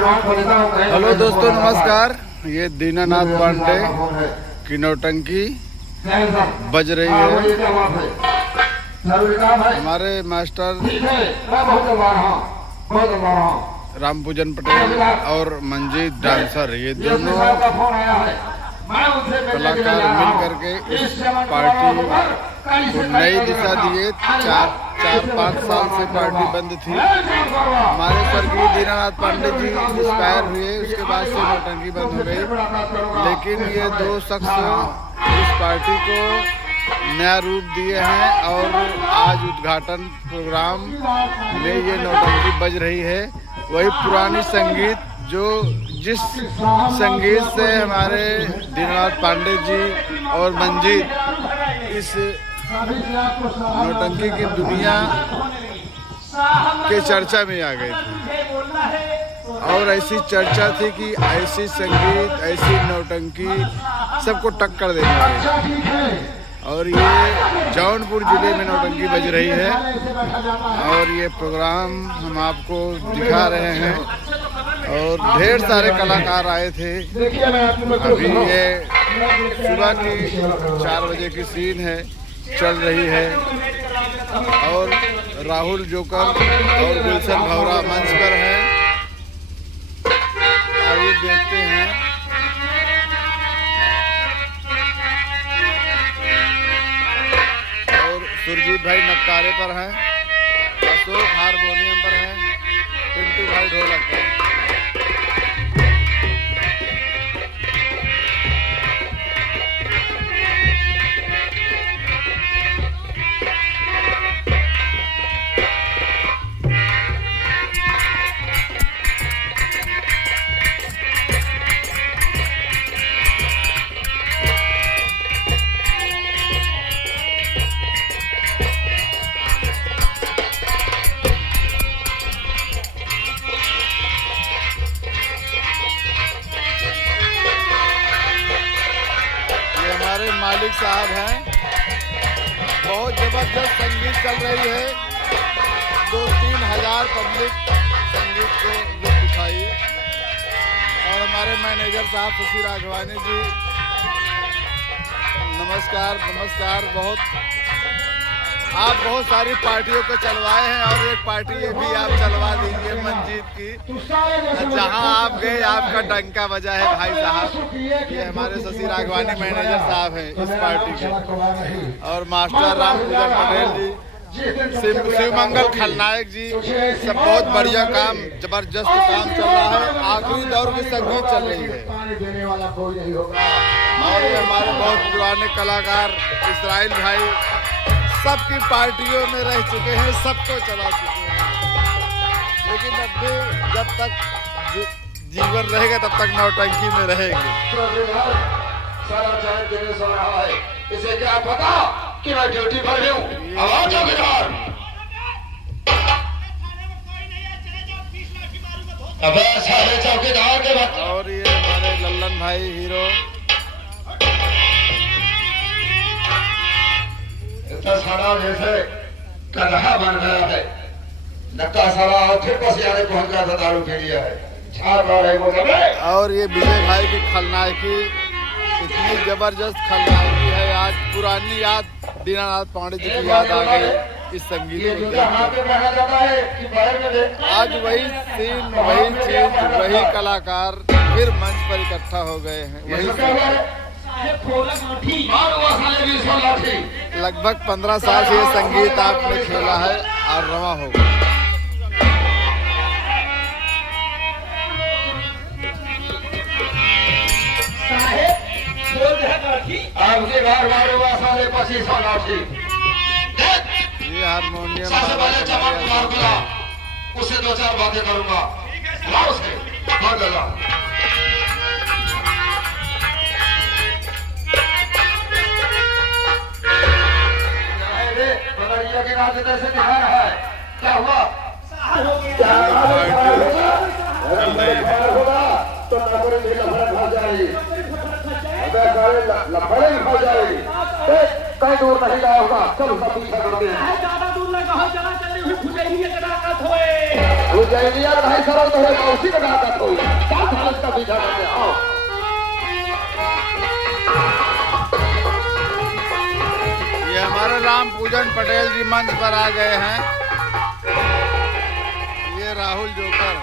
Hello दोस्तों, नमस्कार। ये दीनानाथ पांडे की नौटंकी बज रही है। हमारे मास्टर रामपूजन पटेल और मंजीत डांसर, ये दोनों कलाकार मिल करके इस पार्टी को नई दिशा दिए। 4-5 साल से पार्टी बंद थी। हमारे स्वर्गीय दीनानाथ पांडे जी एक्सपायर हुए, उसके बाद से नौटंकी बंद हो गई। लेकिन ये दो शख्स इस पार्टी को नया रूप दिए हैं और आज उद्घाटन प्रोग्राम में ये नौटंकी बज रही है। वही पुरानी संगीत जो जिस संगीत से हमारे दीनानाथ पांडे जी और मंजीत इस नौटंकी की दुनिया के चर्चा में आ गए थे। और ऐसी चर्चा थी कि ऐसी संगीत, ऐसी नौटंकी सबको टक्कर देने वाली। और ये जौनपुर जिले में नौटंकी बज रही है और ये प्रोग्राम हम आपको दिखा रहे हैं। और ढेर सारे कलाकार आए थे। अभी ये सुबह की 4 बजे की सीन है, चल रही है। और राहुल जोकर और गुलशन भौरा मंच पर हैं। आइए देखते हैं। और सुरजीत भाई नक्कारे पर हैं, अशोक हारमोनियम पर हैं, पिंटू भाई ढोलक पर। हमारे मालिक साहब हैं। बहुत जबरदस्त संगीत चल रही है। 2-3 हजार पब्लिक संगीत को लुत्फ उठाई। और हमारे मैनेजर साहब शशि राघवानी जी, नमस्कार। आप बहुत सारी पार्टियों को चलवाए हैं और एक पार्टी ये भी आप चलवा दीजिए मंजीत की। जहां आप गए आपका डंका बजा है भाई साहब। ये हमारे शशि राघवानी मैनेजर साहब हैं इस पार्टी के। और मास्टर रामपूजन पटेल जी, शिवमंगल खलनायक जी, सब बहुत बढ़िया काम, जबरदस्त काम चल रहा है। आखिरी दौर की संगीत चल रही है। और ये हमारे बहुत पुराने कलाकार इसराइल भाई सबकी पार्टियों में रह चुके हैं, सबको चला चुके हैं। लेकिन अब भी जब तक जीवन रहेगा तब तक नौटंकी में रहेंगे। इसे क्या पता कि मैं ड्यूटी पर हूँ। चौकीदार के बाद। और ये हमारे लल्लन भाई हीरो सारा जैसे कन्हा बन गया है। नक्का सारा और फिर पसियाने पहुंच गया था, दारू पी लिया है, झाड़ मार है वो सब। और ये विजय भाई की खलनायकी इतनी जबरदस्त खलनायकी है। आज पुरानी याद दीनानाथ पांडे जी की याद आ गई इस संगीत को। आज वही सीन, वही चीज, वही कलाकार फिर मंच पर इकट्ठा हो गए हैं। लगभग 15 साल से ये संगीत आपने खेला है और रवा होगा। ये हारमोनियम उसे 2-4 बातें करूंगा। के नाते कैसे दिखा रहा है, क्या हुआ? तो लफड़े हो जाएगी। कहीं दूर नहीं जाएगा। चलो सब पीछा करते हैं। ज्यादा दूर न कहो, चला चले। उज्जैनिया ढाई सरल तो है उसी का ताकत हो क्या भारत का पीछा करते आओ ये हमारे राम पूजन पटेल जी मंच पर आ गए हैं। ये राहुल जोकर।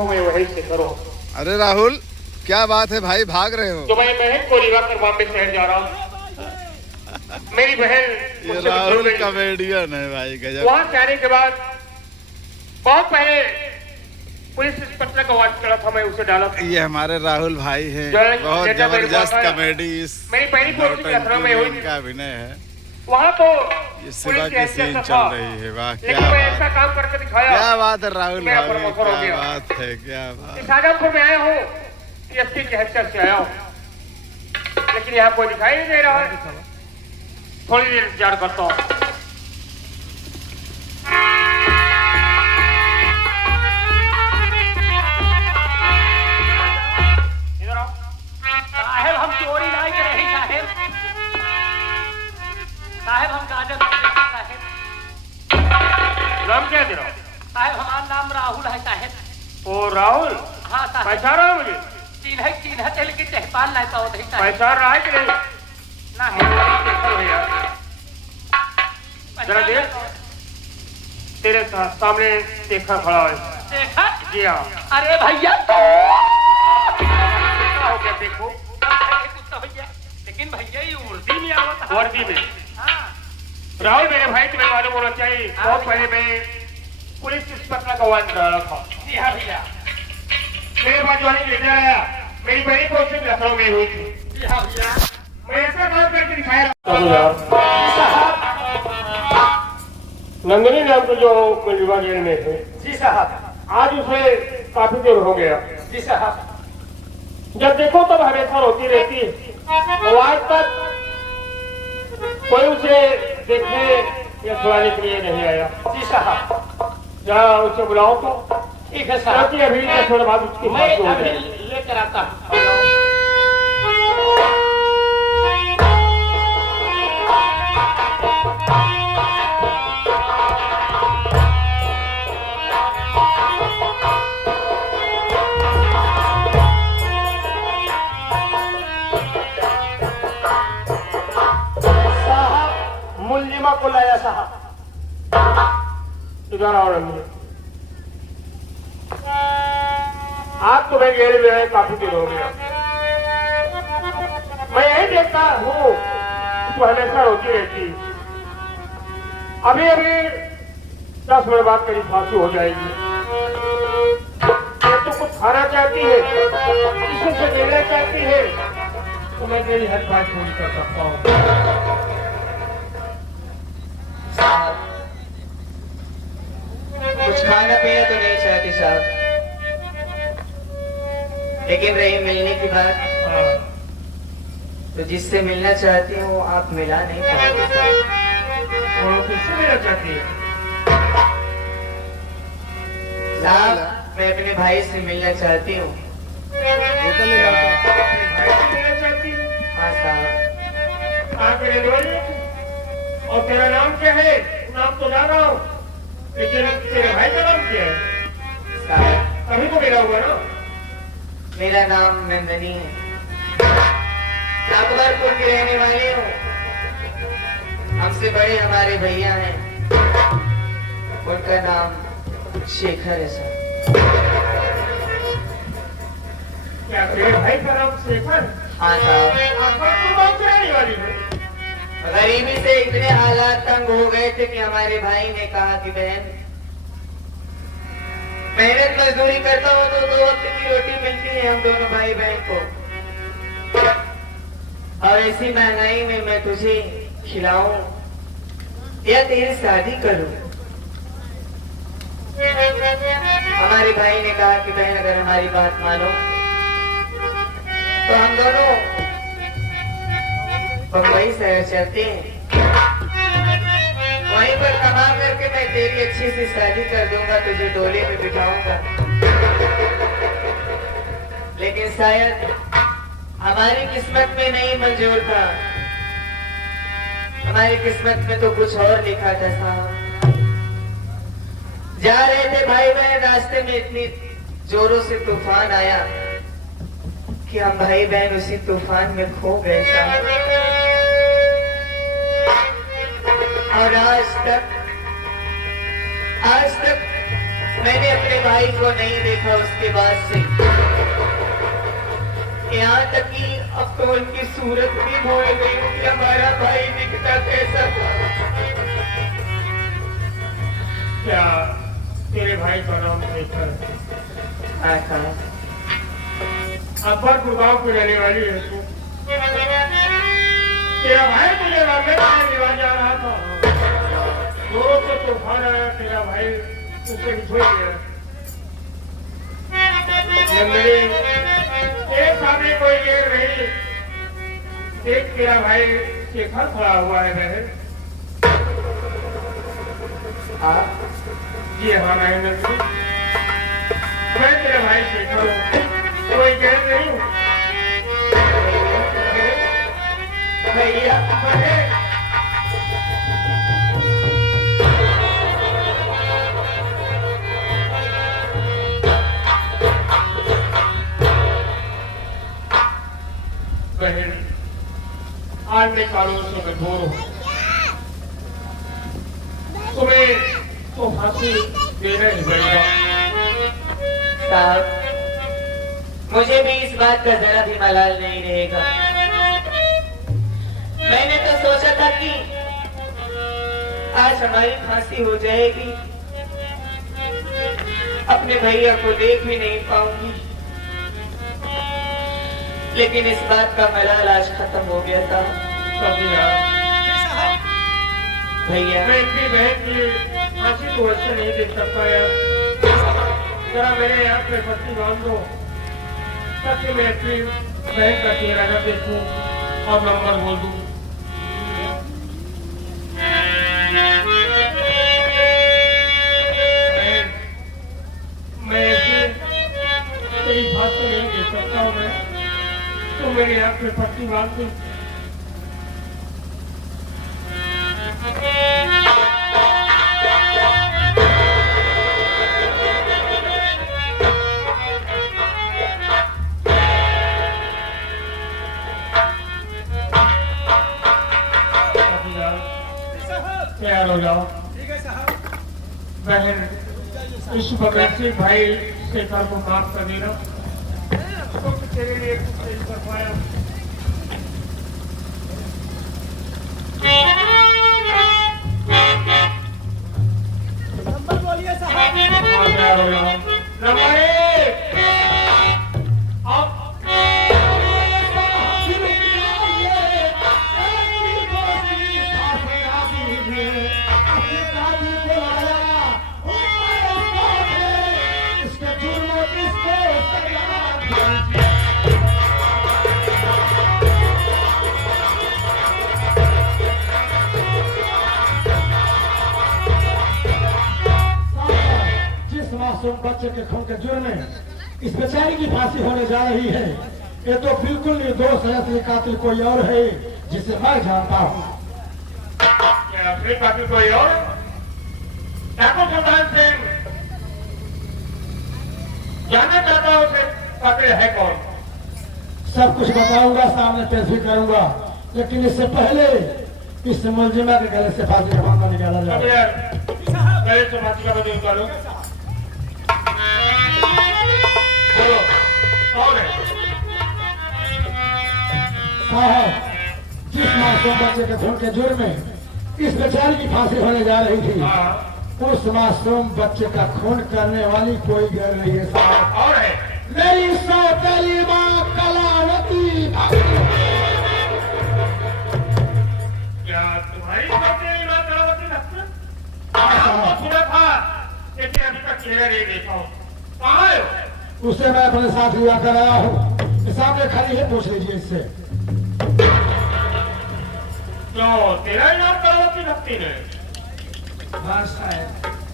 में वही से करो। अरे राहुल क्या बात है भाई, भाग रहे हो? तो मैं बहन को रिवा कर बॉम्बे शहर जा रहा हूँ। मेरी बहन ये राहुल कॉमेडियन है भाई, गजब। वहाँ जाने के बाद बहुत पहले पुलिस इंस्पेक्टर का वाच करा था, मैं उसे डाला था। ये हमारे राहुल भाई हैं, बहुत जबरदस्त कॉमेडी इस मेरी पहली पोस्टिंग में हुई का अभिनय है। वहाँ तो ये सेवा की सीन चल रही है। वाह क्या लेकिन मैं बात, ऐसा काम करके दिखाया। क्या बात है राहुल मेरा भाई, प्रमोशन हो क्या गया। बात है, क्या बात। शाजापुर में आया हूँ, पीएसपी के हेडक्वार्टर से आया हूँ, लेकिन यहाँ कोई दिखाई नहीं दे रहा है। थोड़ी देर इंतजार करता हूँ। इधर आओ। साहेब हम चोरी नहीं कर रहे साहेब। साहेब हम गाजर साहेब। नाम क्या दे रहा हूँ? साहेब हमारा नाम राहुल है साहेब। ओ राहुल? हाँ साहब। पहचान रहा है मुझे? चिन्ह लेकिन पहचान नहीं पाओ नहीं साहब। पहचान रहा है कि नहीं? ना है भैया। जरा देख, तेरे सामने देखा खड़ा है। देखा? जी हाँ। अरे भैया तो क्या हो गया देखो। लेकिन भैया ये वर्दी में आवत है। वर्दी में? हाँ। राहुल मेरे भाई तुम्हें मालूम होना चाहिए, बहुत पहले मैं पुलिस इंस्पेक्टर का वाच डाला था। जी हाँ भैया। मेरे पास जो लेटर आया, मेरी बड़ी पोस्टिंग लखनऊ में हुई थी। जी हाँ भैया। मैं ऐसा काम करके दिखाया। नंदनी नाम को जो विवाह जेल में थे। जी साहब। आज उसे काफी देर हो गया। जी साहब। जब देखो तब हमेशा रोती रहती है, तो आज तक कोई उसे देखने या सुनाने के लिए नहीं आया। जी साहब। जरा उसे बुलाओ तो। ठीक है साहब। अभी थोड़ा बाद उसकी मैं अभी लेकर आता हूँ। मुल्जिमा को लाया साहब। इधर आओ रंगी। आप तुम्हें घेरे हुए हैं, काफी देर हो गया। मैं यही देखता हूँ तो हमेशा रोती रहती। अभी 10 मिनट बाद करीब फांसी हो जाएगी। तो कुछ खाना चाहती है, किसी से मिलना चाहती है, तो मैं तेरी हर बात पूरी कर सकता हूँ। कुछ खाना पीना तो नहीं चाहती साहब, लेकिन रही मिलने की बात, तो जिससे मिलना चाहती हूँ आप मिला नहीं पाओगे। किससे मिलना चाहती है? साहब मैं अपने भाई से मिलना चाहती हूँ। हाँ साहब। और तेरा नाम क्या है? नाम तो जान रहा हूँ, लेकिन तेरे भाई का नाम क्या है? साहब कभी तो मिला हुआ ना? मेरा नाम नंदनी है, अकबरपुर की रहने वाली हूँ। हमसे बड़े हमारे भैया हैं, उनका नाम शेखर है सर। क्या तेरे भाई का नाम शेखर? हाँ साहब। अकबरपुर से रहने वाली है? गरीबी से इतने हालात तंग हो गए थे कि हमारे भाई ने कहा कि बहन मेहनत मजदूरी करता हूँ तो 2 वक्त की रोटी मिलती है हम दोनों भाई बहन को, और ऐसी महंगाई में मैं तुझे खिलाऊं या तेरी शादी करूं। हमारे भाई ने कहा कि बहन अगर हमारी बात मानो तो हम दोनों बम्बई शहर चलते हैं, वहीं पर कमा करके मैं तेरी अच्छी सी शादी कर दूंगा, तुझे डोले में बिठाऊंगा। लेकिन शायद हमारी किस्मत में नहीं मंजूर था। हमारी किस्मत में तो कुछ और लिखा था साहब। जा रहे थे भाई बहन, रास्ते में इतनी जोरों से तूफान आया कि हम भाई बहन उसी तूफान में खो गए साहब। और आज तक मैंने अपने भाई को नहीं देखा। उसके बाद से यहाँ तक कि अब तो उनकी सूरत भी भूल गई हूँ कि हमारा भाई दिखता कैसा था। क्या तेरे भाई का नाम शेखर है? अकबर गुड़गांव की रहने वाली है तू। तेरा भाई तुझे लंबे लेवा जा रहा था, जोरों से तूफान आया, तेरा भाई उसे निचोड़ गया। तेरे सामने कोई गेर नहीं, देख तेरा भाई शेखर खड़ा हुआ है बहन। जी हाँ महेंद्र जी, मैं तेरा भाई शेखर हूँ, कोई गेर नहीं हूँ। भैया बहन, आज मैं कानून से कठोर हूँ। तुम्हें तो फांसी देना ही पड़ेगा। साहब, मुझे भी इस बात का जरा भी मलाल नहीं रहेगा। मैंने तो सोचा था कि आज हमारी फांसी हो जाएगी, अपने भैया को देख भी नहीं पाऊंगी, लेकिन इस बात का मलाल आज खत्म हो गया था। भैया मैं इतनी बहन की फांसी को वैसे नहीं देख सकता यार। जरा मेरे यहाँ पे पट्टी बांध दो ताकि मैं अपनी बहन का चेहरा न देखूं और नंबर बोल दूं। मैं ऐसे तेरी फांसी नहीं दे सकता हूँ। मैं तो मेरे यहाँ पे पट्टी बांध दो। तैयार हो जाओ। ठीक है साहब। बहन, इस बगैर से भाई शेखर को माफ कर देना, तो तेरे लिए कुछ नहीं कर पाया। नंबर बोलिए साहब। तैयार हो जाओ। नंबर 1 मासूम बच्चे के खून के जुर्म में इस बेचारी की फांसी होने जा रही है। ये तो बिल्कुल निर्दोष है, असली कातिल कोई और है जिसे मैं जानता हूँ। क्या असली कातिल कोई और? ठाकुर सुल्तान सिंह जानना चाहता हूँ उसे कातिल है कौन? सब कुछ बताऊंगा, सामने पेश भी करूंगा, लेकिन इससे पहले इस मुलजिमा के गले से फांसी का मामला निकाला जाए। गले से फांसी का बंदी निकालो। साहब, जिस मासूम बच्चे के खून के जुर्म में इस बेचारी की फांसी होने जा रही थी, उस मासूम बच्चे का खून करने वाली कोई गैर नहीं है साहब। और है मेरी सौतेली माँ कलावती। क्या तुम्हारी सौतेली माँ कलावती लगती? हमको सुना था, लेकिन अभी तक चेहरा नहीं देखा हूँ। कहाँ है वो? उसे मैं अपने साथ लिया कर आया हूँ, सामने खड़ी है, पूछ लीजिए इससे। क्यों तेरा नाम कलावती लगती है?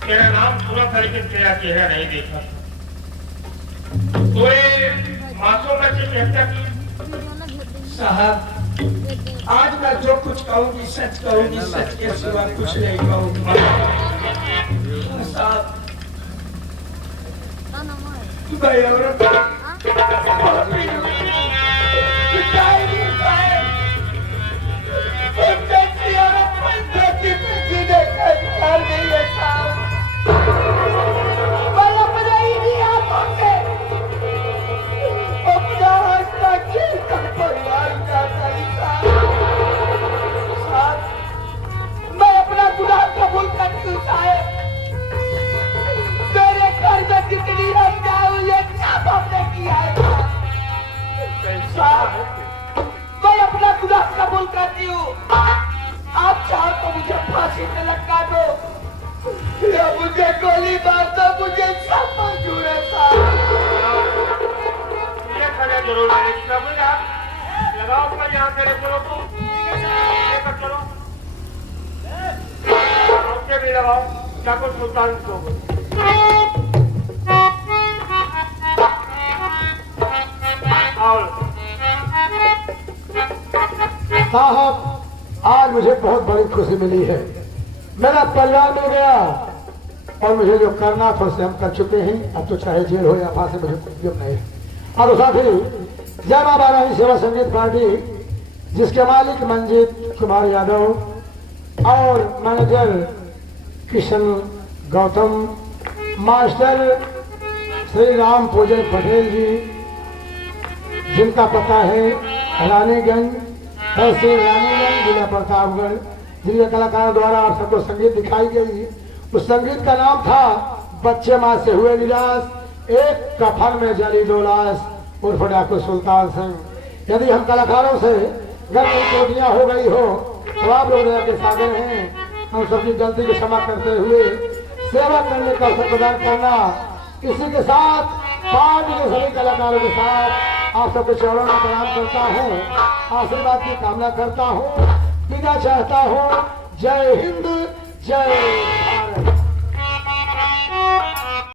तेरा नाम पूरा तरीके से तेरा चेहरा नहीं देखा। तो मासूम बच्चे की हत्या की? साहब, आज मैं जो कुछ कहूंगी सच कहूंगी, सच के सिवा कुछ नहीं कहूंगी। साहब भाई औरत मैं अपना गुनाह कबूल करती हूँ। आप चाहो तो मुझे फांसी पे लटका दो या मुझे गोली मार दो, मुझे सब मंजूर है साहब। ये करना जरूर है, लगाओ अपना यहाँ से चलो तुम लेकर चलो, उसके भी लगाओ ठाकुर सुल्तान को। साहब आज मुझे बहुत बड़ी खुशी मिली है, मेरा कल्याण हो गया और मुझे जो करना था उसे हम कर चुके हैं। अब तो चाहे जेल हो या फांसी, मुझे कुछ भी नहीं है। और साथ ही जय मां बाराही सेवा संगीत पार्टी जिसके मालिक मंजीत कुमार यादव और मैनेजर किशन गौतम, मास्टर श्री राम पूजन पटेल जी जिनका पता है रानीगंज, तहसील रानीगंज, जिला प्रतापगढ़, जिनके कलाकारों द्वारा आप सबको संगीत दिखाई गई। उस संगीत का नाम था बच्चे माँ से हुए निराश, एक कफन में जली दो लाश उर्फ डाकू सुल्तान सिंह। यदि हम कलाकारों से घर में त्रुटियां हो गई हो तो आप लोग दया के सागर हैं। हम सबकी गलती को क्षमा करते हुए सेवा करने का अवसर प्रदान करना, इसी के साथ पार्टी के सभी कलाकारों के साथ आप सबके चरणों में प्रणाम करता हूँ, आशीर्वाद की कामना करता हूँ, विदा चाहता हूँ। जय हिंद, जय